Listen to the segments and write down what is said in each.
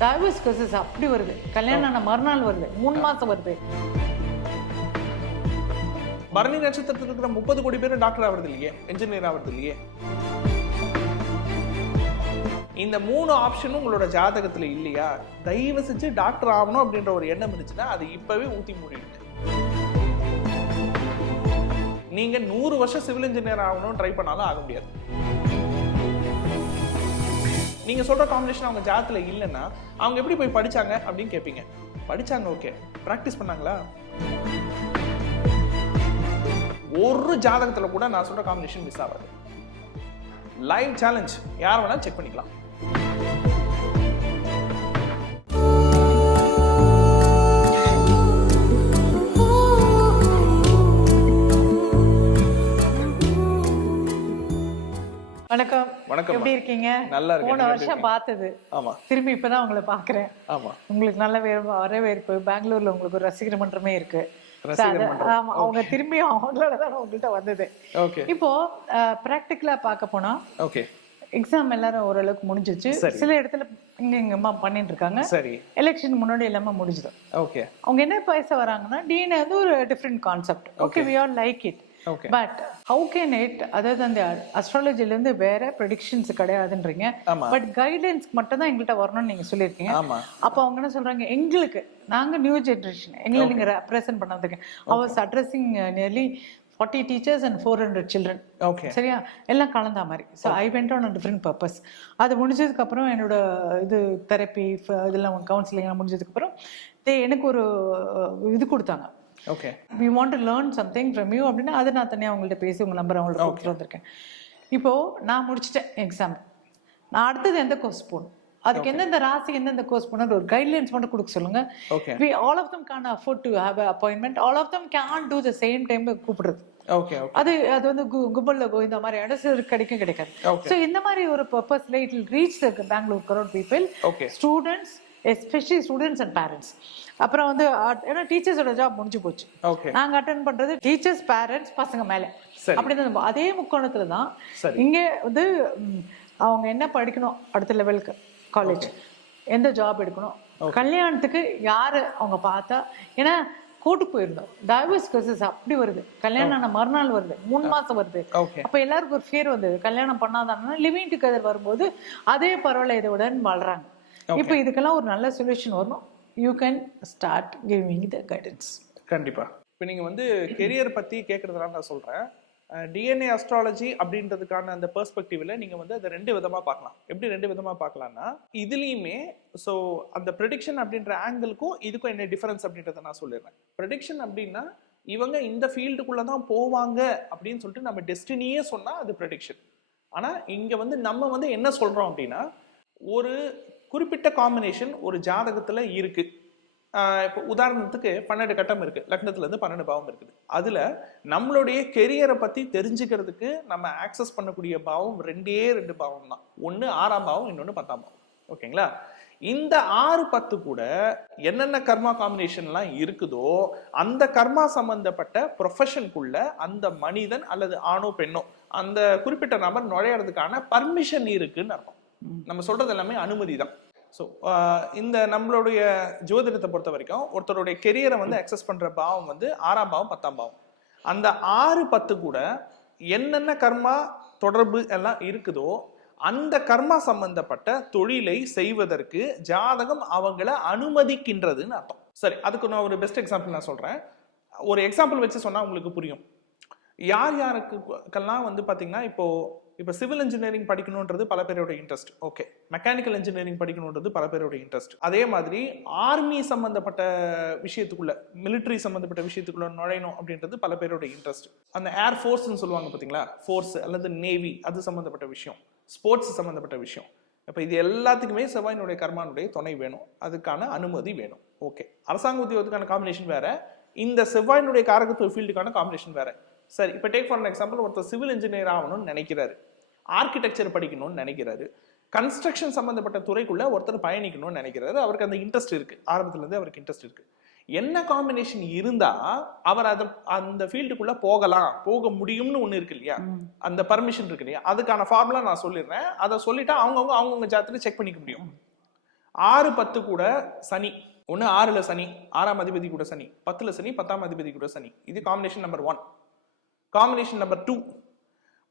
Divorce cases அப்படி வருது. கல்யாணம் ஆன மறுநாள் வருது. மூணு மாசம் வருது. பரணி நட்சத்திரத்தில் இருக்கிற முப்பது கோடி பேர் டாக்டர் ஆகிறது இல்லையே? இன்ஜினியர் ஆகிறது இல்லையே? இந்த மூணு ஆப்ஷனும் உங்களோட ஜாதகத்தில் இல்லையா? தயவு செஞ்சு டாக்டர் ஆகணும் அப்படின்ற ஒரு எண்ணம் இருந்துச்சுன்னா அது இப்போவே ஊற்றி மூடிடுங்க. நீங்கள் நூறு வருஷம் சிவில் இன்ஜினியர் ஆகணும்னு ட்ரை பண்ணாலும் ஆக முடியாது. நீங்க சொல்ற காம்பினேஷன் அவங்க ஜாதத்துல இல்லைன்னா அவங்க எப்படி போய் படிச்சாங்க அப்படின்னு கேட்பீங்க படிச்சாங்க ஓகே ப்ராக்டிஸ் பண்ணாங்களா? ஒரு ஜாதகத்துல கூட நான் சொல்ற காம்பினேஷன் மிஸ் ஆகாது. லைவ் சேலஞ்ச் யார் வேணாலும் செக் பண்ணிக்கலாம். வணக்கம். எப்படி இருக்கீங்க? நல்லா இருக்கேன். போன வருஷம்? பார்த்தது. ஆமா. திரும்பி இப்பதான் உங்களை பாக்குறேன் ஆமா. உங்களுக்கு நல்ல வரவேற்பு. பெங்களூர்ல உங்களுக்கு ஒரு ரசிகர் மன்றமே இருக்கு. ஆமா அவங்க திரும்பி அவங்களோட தான் உங்கள்கிட்ட வந்தது. ஓகே இப்போ ப்ராக்டிக்கலா பார்க்க போனா ஓகே எக்ஸாம் எல்லாரும் ஓரளவுக்கு முடிஞ்சிச்சு. சில இடத்துல இங்க இங்கமா பண்ணிட்டு இருக்காங்க. சரி. எலெக்ஷன் முன்னாடி எல்லாமே முடிஞ்சுது ஓகே அவங்க என்ன பேச வராங்கன்னா டிஎன்ஏ வந்து ஒரு different concept okay we all like it but how can it அதாவது அந்த astrology-ல இருந்து வேற ப்ரெடிக்ஷன்ஸ் கிடையாதுன்றீங்க. பட் கைடன்ஸ்க்கு மட்டும் தான் எங்கள்கிட்ட வரணும்னு நீங்க சொல்லியிருக்கீங்க. அப்போ அவங்க என்ன சொல்றாங்க? எங்களுக்கு நாங்க நியூ ஜென்ரேஷன் எங்களை நீங்க ரெப்ரசென்ட் பண்ணதுக்கு was addressing nearly forty teachers and four hundred children okay சரியா? எல்லாம் கலந்த மாதிரி. So I went on different purpose அது முடிஞ்சதுக்கு அப்புறம் என்னோட இது தெரப்பி இதெல்லாம் கவுன்சிலிங் முடிஞ்சதுக்கு அப்புறம் they எனக்கு ஒரு இது கொடுத்தாங்க. Okay we want to learn something from you அப்படின்னா அதை நான் தனியாக அவங்கள்ட்ட பேசி உங்கள் நம்பர் அவங்கள்ட்ட கொடுத்துட்டு வந்திருக்கேன். இப்போ நான் முடிச்சிட்டேன் எக்ஸாம் நான் அடுத்தது எந்த கோர்ஸ் போகணும்? அதுக்கு எந்தெந்த ராசி எந்தெந்த கோர்ஸ் போகணும் ஒரு கைட்லைன்ஸ் மட்டும் கொடுக்க சொல்லுங்க. We all of them can afford to have appointment all of them can do the same time கூப்பிடுறது. ஓகே அது அது வந்து கும்பல்ல இந்த மாதிரி இடம் கிடைக்கும் கிடைக்காது. ஸோ இந்த மாதிரி ஒரு பர்பஸ்ல it reach Bangalore crore people okay students especially students and parents அப்புறம் வந்து ஏன்னா டீச்சர்ஸோட ஜாப் முடிஞ்சு போச்சு. நாங்க அட்டன் பண்றது டீச்சர்ஸ் பேரண்ட்ஸ் பசங்க மேல. சரி. அப்படி தான். அதே முக்கோணத்துல தான். இங்க வந்து அவங்க என்ன படிக்கணும் அடுத்த லெவலுக்கு காலேஜ் எந்த ஜாப் எடுக்கணும்? கல்யாணத்துக்கு யாரு அவங்க பார்த்தா? ஏன்னா கூட்டு போயிருந்தோம். டைவர்ஸ் கேசஸ் அப்படி வருது. கல்யாணம் ஆன மறுநாள் வருது. மூணு மாசம் வருது. அப்ப எல்லாருக்கும் ஒரு ஃபியர் வந்தது. கல்யாணம் பண்ணாதானா? லிவிங் டுகெதர் வரும்போது அதே பரவாயில்ல இதை விட வாழ்றாங்க இப்போ இதுக்கெல்லாம் ஒரு நல்ல சொல்யூஷன் வரணும். You can start giving the guidance கண்டிப்பா. இப்போ நீங்க வந்து கெரியர் பத்தி கேட்கறதுனால நான் சொல்றேன். டிஎன்ஏ அஸ்ட்ராலஜி அப்படின்றதுக்கான அந்த பெர்ஸ்பெக்டிவ்ல நீங்க வந்து அதை ரெண்டு விதமா பார்க்கலாம். எப்படி ரெண்டு விதமா பார்க்கலாம்னா இதுலயுமே ஸோ அந்த ப்ரெடிக்ஷன் அப்படின்ற ஆங்கிளுக்கும் இதுக்கும் என்ன டிஃபரன்ஸ் அப்படின்றத நான் சொல்லிடுறேன். ப்ரெடிக்ஷன் அப்படின்னா இவங்க இந்த ஃபீல்டுக்குள்ள தான் போவாங்க அப்படின்னு சொல்லிட்டு நம்ம டெஸ்டினியே சொன்னா அது ப்ரெடிக்ஷன் ஆனா இங்க வந்து நம்ம வந்து என்ன சொல்றோம் அப்படின்னா ஒரு குறிப்பிட்ட காம்பினேஷன் ஒரு ஜாதகத்தில் இருக்குது இப்போ உதாரணத்துக்கு பன்னெண்டு கட்டம் இருக்குது லக்னத்துலேருந்து பன்னெண்டு பாவம் இருக்குது. அதில் நம்மளுடைய கெரியரை பற்றி தெரிஞ்சுக்கிறதுக்கு நம்ம ஆக்சஸ் பண்ணக்கூடிய பாவம் ரெண்டே ரெண்டு பாவம் தான். ஒன்று ஆறாம் பாவம் இன்னொன்று பத்தாம் பாவம். ஓகேங்களா? இந்த ஆறு பத்து கூட என்னென்ன கர்மா காம்பினேஷன்லாம் இருக்குதோ அந்த கர்மா சம்பந்தப்பட்ட ப்ரொஃபஷனுக்குள்ள அந்த மனிதன் அல்லது ஆணோ பெண்ணோ அந்த குறிப்பிட்ட நபர் நுழையிறதுக்கான பர்மிஷன் இருக்குன்னு அர்த்தம். நம்ம சொல்றது எல்லாமே அனுமதி தான். ஸோ uh, இந்த நம்மளுடைய ஜோதிடத்தை பொறுத்த வரைக்கும் ஒருத்தருடைய கெரியரை வந்து அக்சஸ் பண்ணுற பாவம் வந்து ஆறாம் பாவம் பத்தாம் பாவம். அந்த ஆறு பத்து கூட என்னென்ன கர்மா தொடர்பு எல்லாம் இருக்குதோ அந்த கர்மா சம்பந்தப்பட்ட தொழிலை செய்வதற்கு ஜாதகம் அவங்கள அனுமதிக்கின்றதுன்னு அர்த்தம். சரி அதுக்கு நான் ஒரு பெஸ்ட் எக்ஸாம்பிள் நான் சொல்கிறேன் ஒரு எக்ஸாம்பிள் வச்சு சொன்னால் உங்களுக்கு புரியும். யார் யாருக்குக்கெல்லாம் வந்து பார்த்தீங்கன்னா இப்போது இப்போ சிவில் இன்ஜினியரிங் படிக்கணுன்றது பல பேரோட இன்ட்ரெஸ்ட் ஓகே மெக்கானிக்கல் இன்ஜினியரிங் படிக்கணுன்றது பல பேரோட இன்ட்ரெஸ்ட் அதே மாதிரி ஆர்மி சம்மந்தப்பட்ட விஷயத்துக்குள்ள மிலிட்ரி சம்மந்தப்பட்ட விஷயத்துக்குள்ள நுழையணும் அப்படின்றது பல பேரோட இன்ட்ரெஸ்ட் அந்த ஏர் ஃபோர்ஸ்னு சொல்லுவாங்க பார்த்தீங்களா ஃபோர்ஸ் அல்லது நேவி அது சம்மந்தப்பட்ட விஷயம். ஸ்போர்ட்ஸ் சம்மந்தப்பட்ட விஷயம். இப்போ இது எல்லாத்துக்குமே செவ்வாயினுடைய கர்மானுடைய துணை வேணும். அதுக்கான அனுமதி வேணும். ஓகே அரசாங்க உத்தியோகத்துக்கான காம்பினேஷன் வேற. இந்த செவ்வாயினுடைய காரகத்துவ ஃபீல்டுக்கான காம்பினேஷன் வேற. சரி இப்போ டேக் ஃபார் எக்ஸாம்பிள் ஒருத்தர் சிவில் இன்ஜினியர் ஆகணும்னு நினைக்கிறாரு. ஆர்கிடெக்சர் படிக்கணும்னு நினைக்கிறாரு. கன்ஸ்ட்ரக்ஷன் சம்பந்தப்பட்ட துறைக்குள்ள ஒருத்தர் பயணிக்கணும்னு நினைக்கிறாரு. அவருக்கு அந்த இன்ட்ரெஸ்ட் இருக்கு. ஆரம்பத்துல இருந்தே அவருக்கு இன்ட்ரெஸ்ட் இருக்கு. என்ன காம்பினேஷன் இருந்தா அவர் அதை அந்த ஃபீல்டுக்குள்ள போகலாம். போக முடியும்னு ஒண்ணு இருக்கு இல்லையா? அந்த பர்மிஷன் இருக்கு இல்லையா? அதுக்கான ஃபார்முலா நான் சொல்லிடுறேன். அதை சொல்லிட்டா அவங்கவுங்க அவங்கவுங்க ஜாதத்துல செக் பண்ணிக்க முடியும். ஆறு பத்து கூட சனி. ஒன்று ஆறுல சனி ஆறாம் அதிபதி கூட சனி பத்துல சனி பத்தாம் அதிபதி கூட சனி. இது combination number one combination number two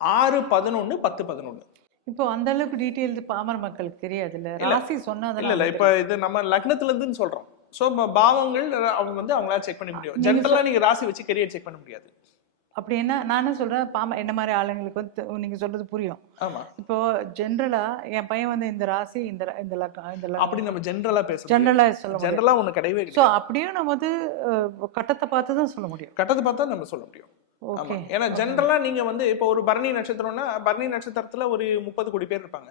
ஆறு பதினொன்னு பத்து பதினொன்னு. இப்போ அந்த அளவுக்கு டீட்டெயில் பாமர மக்களுக்கு தெரியாதுல்ல? இல்ல. ராசி சொன்னா இல்ல இல்ல. இப்ப இது நம்ம லக்னத்துல இருந்துன்னு சொல்றோம் சோ பாவங்கள் அவங்க வந்து அவங்களால செக் பண்ண முடியும். நீங்க ஜென்ரலா நீங்க ராசி வச்சு கெரியர் செக் பண்ண முடியாது. அப்படி என்ன நான் என்ன சொல்றேன் பாம என்ன மாதிரி ஆளுங்களுக்கு வந்து தெ- நீங்க சொல்றது புரியும். ஆமா. இப்போ ஜென்ரலா என் பையன் வந்து இந்த ராசி இந்த இந்த லக்கம் இந்த அப்படி நம்ம ஜென்ரலா பேசுறோம் ஜென்ரலா சொல்ல முடியும் ஜென்ரலா ஒண்ணு கிடையவே ஸோ அப்படியும் நம்ம வந்து கட்டத்தை பார்த்து தான் சொல்ல முடியும். கட்டத்தை பார்த்தா நம்ம சொல்ல முடியும். ஏன்னா ஜென்ரலா நீங்க வந்து இப்போ ஒரு பரணி நட்சத்திரம்னா பரணி நட்சத்திரத்துல ஒரு முப்பது கோடி பேர் இருப்பாங்க.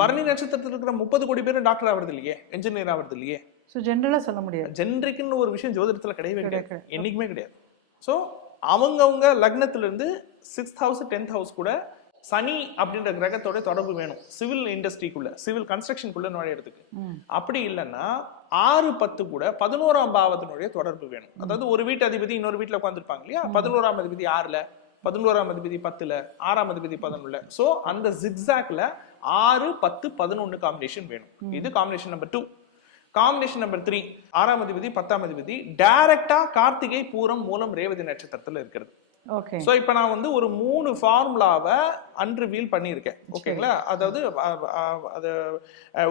பரணி நட்சத்திரத்துல இருக்கிற முப்பது கோடி பேர் டாக்டர் ஆவறது இல்லையே? இன்ஜினியர் ஆவறது இல்லையே? ஸோ ஜென்ரலா சொல்ல முடியாது. ஜென்ரிக்னு ஒரு விஷயம் ஜோதிடத்துல கிடையவே கிடையாது. என்னைக்குமே கிடையாது. ஸோ அவங்கவுங்க லக்னத்துல இருந்து சிக்ஸ்த் ஹவுஸ் டென்த் ஹவுஸ் கூட சனி அப்படின்ற கிரகத்தோட தொடர்பு வேணும். சிவில் இண்டஸ்ட்ரிக்குள்ள சிவில் கன்ஸ்ட்ரக்ஷனுக்குள்ள நுழையிறதுக்கு. அப்படி இல்லைன்னா ஆறு பத்து கூட பதினோராம் பாவத்தினுடைய தொடர்பு வேணும். அதாவது ஒரு வீட்டு அதிபதி இன்னொரு வீட்டுல உட்காந்துருப்பாங்க இல்லையா? பதினோராம் அதிபதி ஆறுல பதினோராம் அதிபதி பத்துல ஆறாம் அதிபதி பதினொன்னுல. சோ அந்த ஜிக்ஸாக்ல ஆறு பத்து பதினொன்னு காம்பினேஷன் வேணும். இது combination number two combination number three ஆறாம் அதிபதி பத்தாம் அதிபதி டைரக்டா கார்த்திகை பூரம் மூலம் ரேவதி நட்சத்திரத்துல இருக்கிறது. ஓகே சோ இப்போ நான் வந்து ஒரு மூணு ஃபார்முலாவை அன்ரிவீல் பண்ணியிருக்கேன். ஓகேங்களா அதாவது அது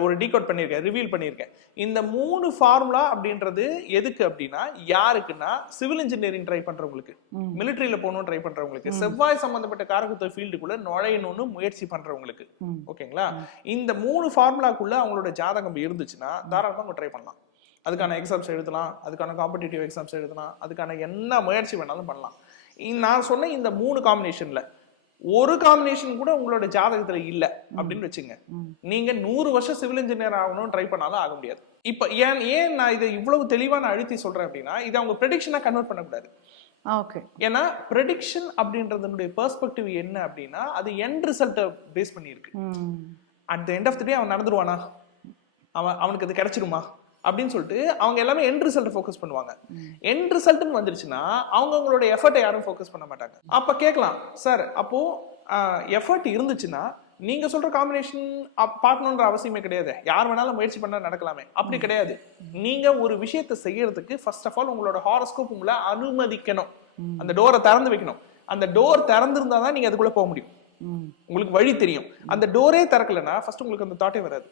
ஒரு டீகோட் பண்ணியிருக்கேன் ரிவீல் பண்ணியிருக்கேன். இந்த மூணு ஃபார்முலா அப்படின்றது எதுக்கு அப்படின்னா யாருக்குன்னா சிவில் இன்ஜினியரிங் ட்ரை பண்றவங்களுக்கு ம். மிலிட்டரியில போகணும்னு ட்ரை பண்றவங்களுக்கு செவ்வாய் சம்பந்தப்பட்ட காரகத்துவ ஃபீல்டுக்குள்ள நுழையணும்னு முயற்சி பண்றவங்களுக்கு. ம். ஓகேங்களா இந்த மூணு ஃபார்முலாக்குள்ள அவங்களோட ஜாதகம் இருந்துச்சுன்னா தாராளமா அவங்க ட்ரை பண்ணலாம். அதுக்கான எக்ஸாம்ஸ் எழுதலாம் அதுக்கான காம்படிட்டிவ் எக்ஸாம்ஸ் எழுதலாம் அதுக்கான என்ன முயற்சி வேணாலும் பண்ணலாம். நான் சொன்ன இந்த மூணு காம்பினேஷன்ல ஒரு காம்பினேஷன் கூட உங்களோட ஜாதகத்துல இல்ல அப்படின்னு வச்சுங்க. நீங்க நூறு வருஷம் சிவில் இன்ஜினியர் ஆகணும்னு ட்ரை பண்ணாலும் ஆக முடியாது. இப்ப ஏன் ஏன் நான் இதை இவ்வளவு தெளிவா நான் அழுத்தி சொல்றேன் அப்படின்னா இதை அவங்க ப்ரெடிக்ஷனா கன்வெர்ட் பண்ணக்கூடாது. ஓகே ஏன்னா ப்ரெடிக்ஷன் அப்படின்றதுனுடைய பெர்ஸ்பெக்டிவ் என்ன அப்படின்னா அது எண்ட் ரிசல்ட்டை பேஸ் பண்ணியிருக்கு. At the end of the day அவன் நடந்துருவானா? அவன் அவனுக்கு அது கிடைச்சிருமா? அப்படின்னு சொல்லிட்டு அவங்க எல்லாமே எண்ட் ரிசல்ட் ஃபோக்கஸ் பண்ணுவாங்க. எண்ட் ரிசல்ட்னு வந்துருச்சுன்னா அவங்க அவங்களோட எஃபர்ட்டை யாரும் ஃபோக்கஸ் பண்ண மாட்டாங்க. அப்ப கேட்கலாம் சார் அப்போ எஃபர்ட் இருந்துச்சுன்னா நீங்க சொல்ற காம்பினேஷன் பார்க்கணுன்ற அவசியமே கிடையாது. யார் வேணாலும் முயற்சி பண்ணா நடக்கலாமே. அப்படி கிடையாது. நீங்க ஒரு விஷயத்தை செய்யறதுக்கு ஃபர்ஸ்ட் ஆஃப் ஆல் உங்களோட ஹாரோஸ்கோப் உங்களை அனுமதிக்கணும். அந்த டோரை திறந்து வைக்கணும். அந்த டோர் திறந்திருந்தா தான் நீங்க அதுக்குள்ள போக முடியும். உங்களுக்கு வழி தெரியும். அந்த டோரே திறக்கலனா ஃபர்ஸ்ட் உங்களுக்கு அந்த தாட்டே வராது.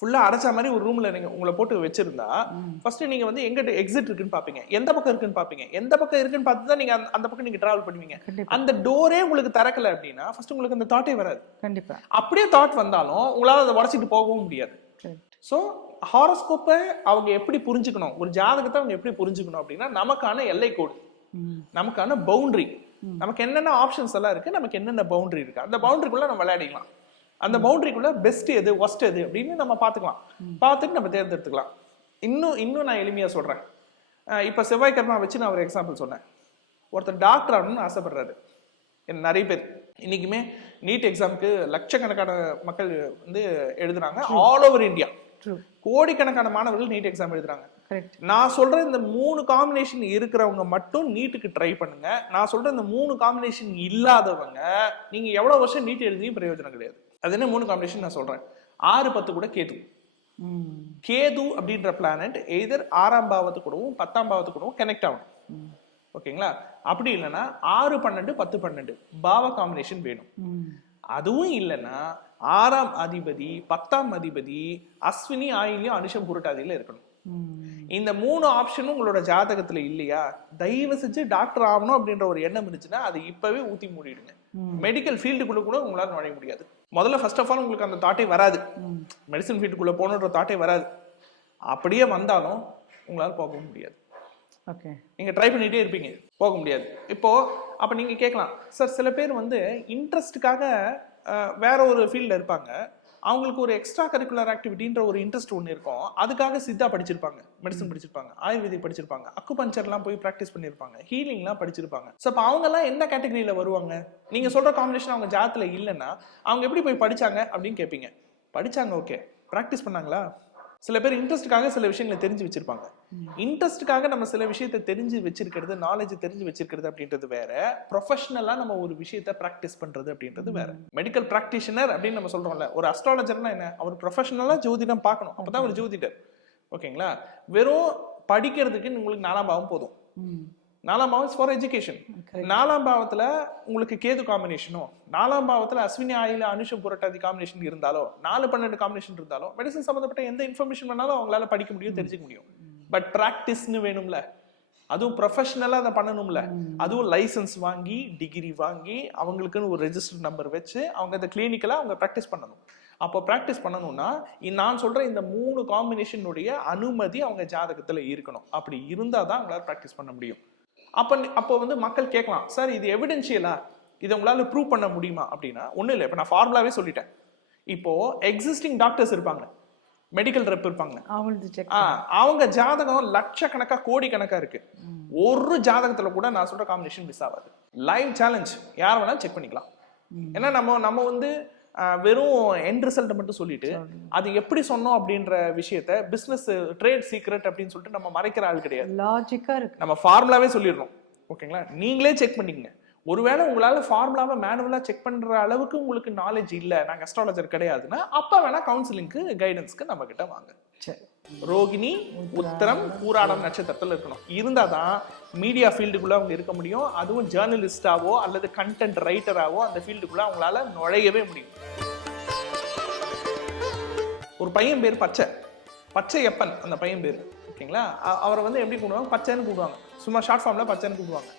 ம் ஃபுல்லா அடைச்ச மாதிரி ஒரு ரூம்ல நீங்க உங்களை போட்டு வச்சிருந்தா ஃபர்ஸ்ட் நீங்க வந்து எங்க எக்ஸிட் இருக்குன்னு பாப்பீங்க. எந்த பக்கம் இருக்குன்னு பாப்பீங்க? எந்த பக்கம் இருக்குன்னு பார்த்து தான் நீங்க அந்த- பக்கம் நீங்க டிராவல் பண்ணுவீங்க. அந்த டோரே உங்களுக்கு திறக்கல அப்படின்னா ஃபர்ஸ்ட் உங்களுக்கு அந்த தாட்டே வராது. கண்டிப்பா. அப்படியே தாட் வந்தாலும் உங்களால அதை உடச்சிட்டு போகவும் முடியாது. ஸோ ஹாரோஸ்கோப்பை அவங்க எப்படி புரிஞ்சுக்கணும்? ஒரு ஜாதகத்தை அவங்க எப்படி புரிஞ்சுக்கணும் அப்படின்னா நமக்கான எல்லை கோடு. நமக்கான பவுண்டரி நமக்கு என்னென்ன ஆப்ஷன்ஸ் எல்லாம் இருக்கு? நமக்கு என்னென்ன பவுண்டரி இருக்கு? அந்த பவுண்டரிக்குள்ள நம்ம விளையாடிக்கலாம். அந்த பவுண்டரிக்குள்ள பெஸ்ட் எது ஒஸ்ட் எது அப்படின்னு நம்ம பார்த்துக்கலாம். பார்த்துட்டு நம்ம தேர்ந்தெடுத்துக்கலாம். இன்னும் இன்னும் நான் எளிமையா சொல்றேன். அஹ் இப்ப செவ்வாய் கர்மா வச்சு நான் ஒரு எக்ஸாம்பிள் சொன்னேன். ஒருத்தர் டாக்டர் ஆகணும்னு ஆசைப்படுறாரு. நிறைய பேர். இன்னைக்குமே நீட் எக்ஸாமுக்கு லட்சக்கணக்கான மக்கள் வந்து எழுதுறாங்க. ஆல் ஓவர் இந்தியா கோடிக்கணக்கான மாணவர்கள் நீட் எக்ஸாம் எழுதுறாங்க. நான் சொல்ற இந்த மூணு காம்பினேஷன் இருக்கிறவங்க மட்டும் நீட்டுக்கு ட்ரை பண்ணுங்க. நான் சொல்ற இந்த மூணு காம்பினேஷன் இல்லாதவங்க நீங்க எவ்வளவு வருஷம் நீட் எழுதியும் பிரயோஜனம் கிடையாது. அது என்ன? மூணு காம்பினேஷன் நான் சொல்கிறேன் ஆறு பத்து கூட கேது. கேது அப்படின்ற பிளானட் எய்தர் ஆறாம் பாவத்து கூடவும் பத்தாம் பாவத்து கூடவும் கனெக்ட் ஆகணும். ஓகேங்களா? அப்படி இல்லைன்னா ஆறு பன்னெண்டு பத்து பன்னெண்டு பாவ காம்பினேஷன் வேணும். அதுவும் இல்லைன்னா ஆறாம் அதிபதி பத்தாம் அதிபதி அஸ்வினி ஆயிலையும் அனுஷம் புரட்டாதியில இருக்கணும். இந்த மூணு ஆப்ஷனும் உங்களோட ஜாதகத்துல இல்லையா? தயவு செஞ்சு டாக்டர் ஆகணும் அப்படின்ற ஒரு எண்ணம் இருந்துச்சுன்னா அதை இப்பவே ஊத்தி மூடிடுங்க. மெடிக்கல் ஃபீல்டுக்குள்ள கூட உங்களால நுழைய முடியாது. முதல்ல ஃபர்ஸ்ட் ஆஃப் ஆல் உங்களுக்கு அந்த தாட்டே வராது. மெடிசன் ஃபீல்டுக்குள்ள போகணுன்ற தாட்டே வராது. அப்படியே வந்தாலும் உங்களால போக முடியாது. ஓகே. நீங்க ட்ரை பண்ணிட்டே இருப்பீங்க. போக முடியாது. இப்போ அப்ப நீங்க கேட்கலாம். சார் சில பேர் வந்து இன்ட்ரெஸ்ட்டுக்காக வேற ஒரு ஃபீல்டில் இருப்பாங்க. அவங்களுக்கு ஒரு எக்ஸ்ட்ரா கரிக்குலர் ஆக்டிவிட்டின்ற ஒரு இன்ட்ரெஸ்ட் ஒன்று இருக்கும். அதுக்காக சித்தா படிச்சிருப்பாங்க. மெடிசன் படிச்சிருப்பாங்க. ஆயுர்வேதிக் படிச்சிருப்பாங்க. அக்குபஞ்சர்லாம் போய் ப்ராக்டிஸ் பண்ணியிருப்பாங்க. ஹீலிங்லாம் படிச்சிருப்பாங்க. ஸோ அப்போ அவங்கெல்லாம் எந்த கேட்டகரியில் வருவாங்க? நீங்க சொல்ற காம்பினேஷன் அவங்க ஜாத்துல இல்லைன்னா அவங்க எப்படி போய் படிச்சாங்க அப்படின்னு கேட்பீங்க படிச்சாங்க ஓகே ப்ராக்டிஸ் பண்ணாங்களா? சில பேர் இன்ட்ரெஸ்ட்டுக்காக சில விஷயங்களை தெரிஞ்சு வச்சிருப்பாங்க. இன்ட்ரெஸ்ட்டுக்காக நம்ம சில விஷயத்தை தெரிஞ்சு வச்சிருக்கிறது நாலேஜ் தெரிஞ்சு வச்சிருக்கிறது அப்படின்றது வேற. ப்ரொஃபஷனலா நம்ம ஒரு விஷயத்தை ப்ராக்டிஸ் பண்றது அப்படின்றது வேற. மெடிக்கல் ப்ராக்டிஷனர் அப்படின்னு நம்ம சொல்றோம்ல ஒரு அஸ்ட்ராலஜர்னா என்ன? அவர் ப்ரொஃபஷனலா ஜோதிடம் பார்க்கணும். அப்பதான் அவர் ஜோதிடர். ஓகேங்களா? வெறும் படிக்கிறதுக்கு உங்களுக்கு நாலாம் பாவம் போதும். நாலாம் பாவம் ஃபார் எஜுகேஷன். நாலாம் பாவத்துல உங்களுக்கு கேது காம்பினேஷனும் நாலாம் பாவத்துல அஸ்வினி ஆயில அனுஷம் புரட்டாதி காம்பினேஷன் இருந்தாலோ நாலு பன்னெண்டு காம்பினேஷன் இருந்தாலோ மெடிசன் சம்மந்தப்பட்ட எந்த இன்ஃபர்மேஷன் வேணாலும் அவங்களால படிக்க முடியும் தெரிஞ்சுக்க முடியும். பட் ப்ராக்டிஸ்னு வேணும்ல. அதுவும் ப்ரொஃபஷனலா அதை பண்ணணும்ல. அதுவும் லைசன்ஸ் வாங்கி டிகிரி வாங்கி அவங்களுக்குன்னு ஒரு ரெஜிஸ்டர் நம்பர் வச்சு அவங்க அந்த கிளினிக்கலா அவங்க ப்ராக்டிஸ் பண்ணணும். அப்போ ப்ராக்டிஸ் பண்ணணும்னா நான் சொல்ற இந்த மூணு காம்பினேஷனுடைய அனுமதி அவங்க ஜாதகத்துல இருக்கணும். அப்படி இருந்தாதான் தான் அவங்களால ப்ராக்டிஸ் பண்ண முடியும். அப்போ அப்போ வந்து மக்கள் கேட்கலாம் சார் இது எவிடென்ஷியலா இதை உங்களால ப்ரூவ் பண்ண முடியுமா? அப்படின்னா ஒன்றும் இல்லை. இப்போ நான் ஃபார்முலாவே சொல்லிட்டேன். இப்போ எக்ஸிஸ்டிங் டாக்டர்ஸ் இருப்பாங்க. மெடிக்கல் ரெப் இருப்பாங்க. அவங்க ஜாதகம் லட்சக்கணக்கா கோடி கணக்கா இருக்கு ஒரு ஜாதகத்துல கூட நான் சொல்ற காம்பினேஷன் மிஸ் ஆகாது. லைவ் சேலஞ்ச் யார் வேணாலும் செக் பண்ணிக்கலாம். ஏன்னா நம்ம நம்ம வந்து வெறும் எண்ட் ரிசல்ட் மட்டும் சொல்லிட்டு அது எப்படி சொன்னோம் அப்படின்ற விஷயத்த பிசினஸ் ட்ரேட் சீக்ரெட் அப்படின்னு சொல்லிட்டு நம்ம மறைக்கிற ஆள் கிடையாது. லாஜிக்கா இருக்கு. நம்ம ஃபார்முலாவே சொல்லிடுறோம் ஓகேங்களா நீங்களே செக் பண்ணிக்கங்க. ஒருவேளை உங்களால ஃபார்முலாவை மேனுவலா செக் பண்ற அளவுக்கு உங்களுக்கு நாலேஜ் இல்ல நாங்க அஸ்ட்ராலஜர் கிடையாதுன்னா அப்ப வேணா கவுன்சிலிங்க்கு கைடன்ஸ்க்கு நம்ம கிட்ட வாங்க. சரி. ரோகிணி உத்தரம் பூராடம் நட்சத்திரத்துல இருக்கணும். இருந்தாதான் மீடியா ஃபீல்டுக்குள்ளே அவங்க இருக்க முடியும். அதுவும் ஜேர்னலிஸ்டாவோ அல்லது கண்டென்ட் ரைட்டராவோ அந்த ஃபீல்டுக்குள்ளே அவங்களால நுழையவே முடியும். ஒரு பையன் பேர் பச்சை. பச்சையப்பன் அந்த பையன் பேர். ஓகேங்களா? அவரை வந்து எப்படி கூப்பிடுவாங்க? பச்சைன்னு கூப்பிடுவாங்க. சும்மா ஷார்ட் ஃபார்ம்ல பச்சைன்னு கூப்பிடுவாங்க.